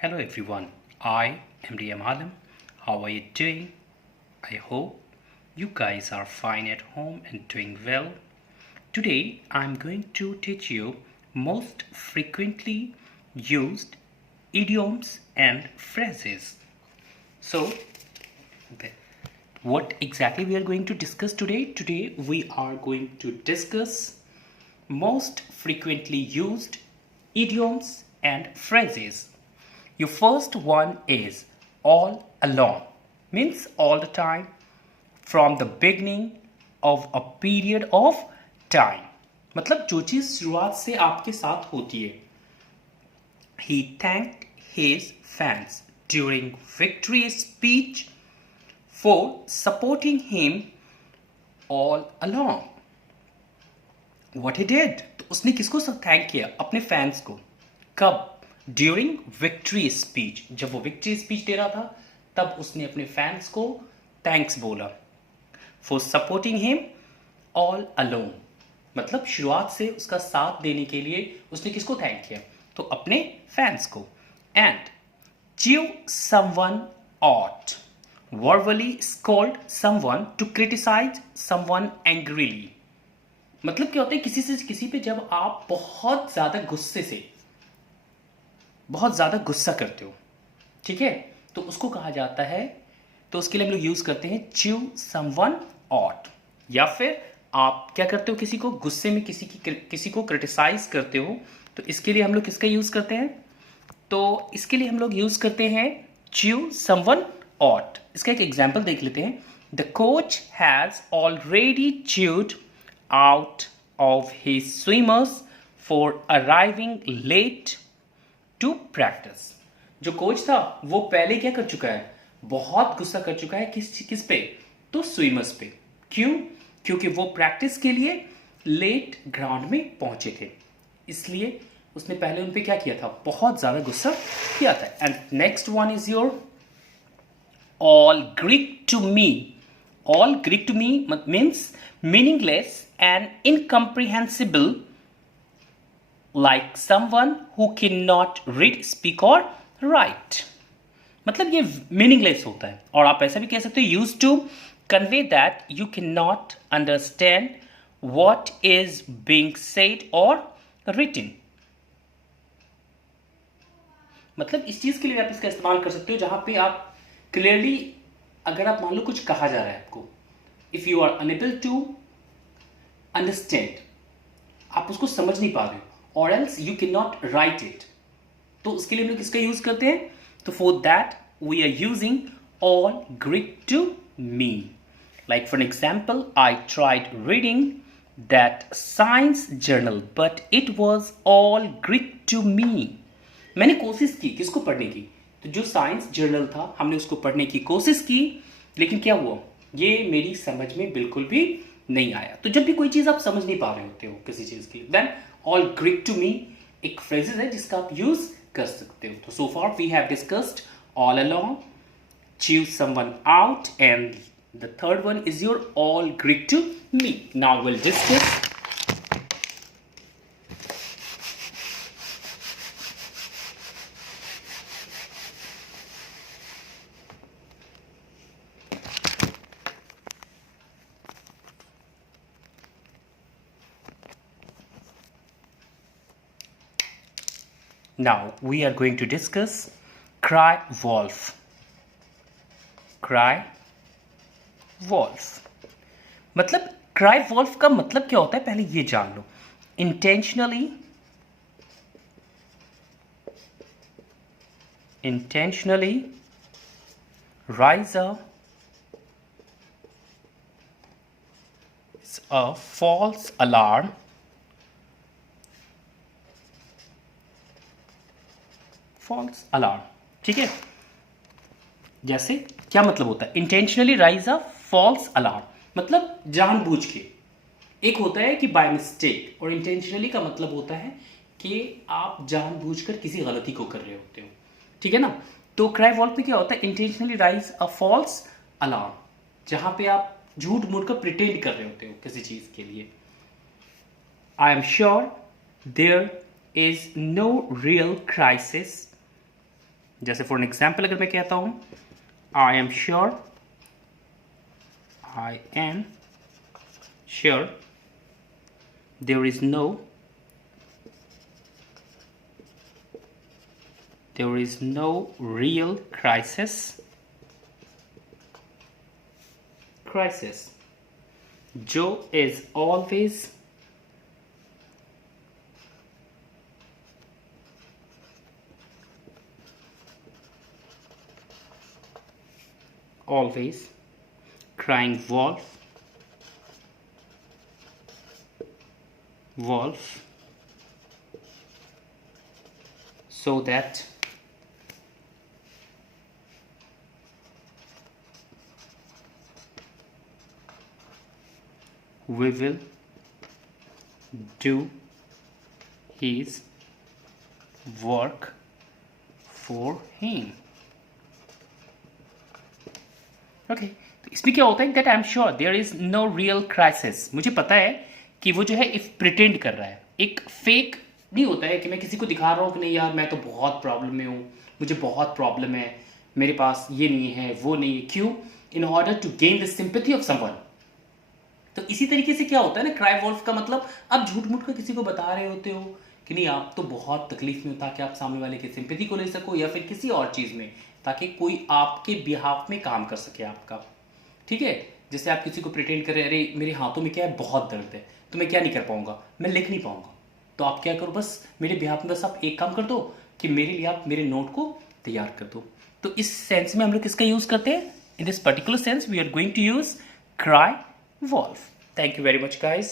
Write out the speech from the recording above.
Hello everyone, I am DM Alam. How are you doing? I hope you guys are fine at home and doing well. Today I'm going to teach you most frequently used idioms and phrases. So, what exactly we are going to discuss today? Today we are going to discuss most frequently used idioms and phrases. Your first one is all along, means all the time, from the beginning of a period of time. मतलब जो चीज शुरुआत से आपके साथ होती है. He thanked his fans during victory speech for supporting him all along. What he did, तो उसने किसको थैंक किया? अपने फैंस को. कब? During victory speech. जब वो विक्ट्री स्पीच दे रहा था तब उसने अपने फैंस को थैंक्स बोला. For supporting him all alone, मतलब शुरुआत से उसका साथ देने के लिए उसने किसको थैंक किया? तो अपने फैंस को. And chew someone ought, verbally scold someone to criticize someone angrily. मतलब क्या होता है, किसी से किसी पे जब आप बहुत ज़्यादा गुस्सा करते हो, ठीक है, तो उसको कहा जाता है, तो उसके लिए हम लोग यूज़ करते हैं च्यू समवन ऑट. या फिर आप क्या करते हो, किसी को गुस्से में किसी को क्रिटिसाइज करते हो, तो इसके लिए हम लोग किसका यूज़ करते हैं? तो इसके लिए हम लोग यूज़ करते हैं च्यू समवन ऑट. इसका एक एग्जाम्पल देख लेते हैं. The coach has already chewed out of his swimmers for arriving late to practice. जो कोच था वो पहले क्या कर चुका है? बहुत गुस्सा कर चुका है. किस पे? तो स्विमर्स पे. क्यों? क्योंकि वो प्रैक्टिस के लिए लेट ग्राउंड में पहुंचे थे, इसलिए उसने पहले उन पे क्या किया था? बहुत ज्यादा गुस्सा किया था. And next one is your all Greek to me. All Greek to me means meaningless and incomprehensible, like someone who cannot read, speak or write. मतलब ये मीनिंगलेस होता है. और आप ऐसा भी कह सकते हो, use to convey that you can not understand what is being said और रिटन. मतलब इस चीज के लिए आप इसका इस्तेमाल कर सकते हो जहां पे आप क्लियरली, अगर आप मान लो कुछ कहा जा रहा है आपको, if you are unable to understand, आप उसको समझ नहीं पा रहे हो, or else you cannot write it, तो उसके लिए हम लोग किसका यूज करते हैं? तो for that we are using all Greek to me. Like for an example, I tried reading that science journal but it was all Greek to me. मैंने कोशिश की किसको पढ़ने की? तो जो साइंस जर्नल था हमने उसको पढ़ने की कोशिश की, लेकिन क्या हुआ? ये मेरी समझ में बिल्कुल भी नहीं आया. तो जब भी कोई चीज आप समझ नहीं पा रहे होते हो किसी चीज की, then all Greek to me एक फ्रेजेस है जिसका आप यूज कर सकते हो. तो so far we have discussed all along, chew someone out, and the third one is your all Greek to me. Now will discuss Now we are going to discuss cry wolf. Cry wolf मतलब cry wolf का मतलब क्या होता है, पहले ये जान लो. intentionally rise a false alarm ठीक है. जैसे क्या मतलब होता है? Intentionally raise a false alarm मतलब जानबूझ के. एक होता है कि बाय मिस्टेक, और इंटेंशनली का मतलब होता है कि आप जानबूझकर किसी गलती को कर रहे होते हो, ठीक है ना. तो क्राई वॉल्फ में क्या होता है? Intentionally raise a false alarm, जहां पे आप झूठ मूठ कर प्रिटेंड कर रहे होते हो किसी चीज के लिए. I am sure there is no real crisis जैसे फॉर एन एग्जाम्पल अगर मैं कहता हूं I am sure there is no real crisis Joe is always crying wolf so that we will do his work for him. Okay तो इसमें क्या होता है that I am sure there is no real crisis. मुझे पता है कि वो जो है इफ प्रिटेंड कर रहा है, एक फेक नहीं होता है कि मैं किसी को दिखा रहा हूँ कि नहीं यार मैं तो बहुत प्रॉब्लम में हूँ, मुझे बहुत प्रॉब्लम है, मेरे पास ये नहीं है वो नहीं है। क्यों? In order to gain the sympathy of someone. तो इसी तरीके से क्या होता है ना, क्राई वॉल्फ का मतलब आप झूठ मूठ का किसी को बता रहे होते हो कि नहीं आप तो बहुत तकलीफ में हो, ताकि आप सामने वाले की सिंपैथी को ले सको या फिर किसी और चीज़ में, ताकि कोई आपके बिहाफ में काम कर सके आपका। ठीक है, जैसे आप किसी को प्रिटेंड कर रहे हैं अरे मेरे हाथों में क्या है, बहुत दर्द है, तो मैं क्या नहीं कर पाऊंगा, मैं लिख नहीं पाऊंगा, तो आप क्या करो बस मेरे बिहाफ में बस आप एक काम कर दो कि मेरे लिए आप मेरे नोट को तैयार कर दो। तो इस सेंस में हम लोग किसका यूज़ करते हैं? In this particular sense we are going to use cry wolf. Thank you very much, guys.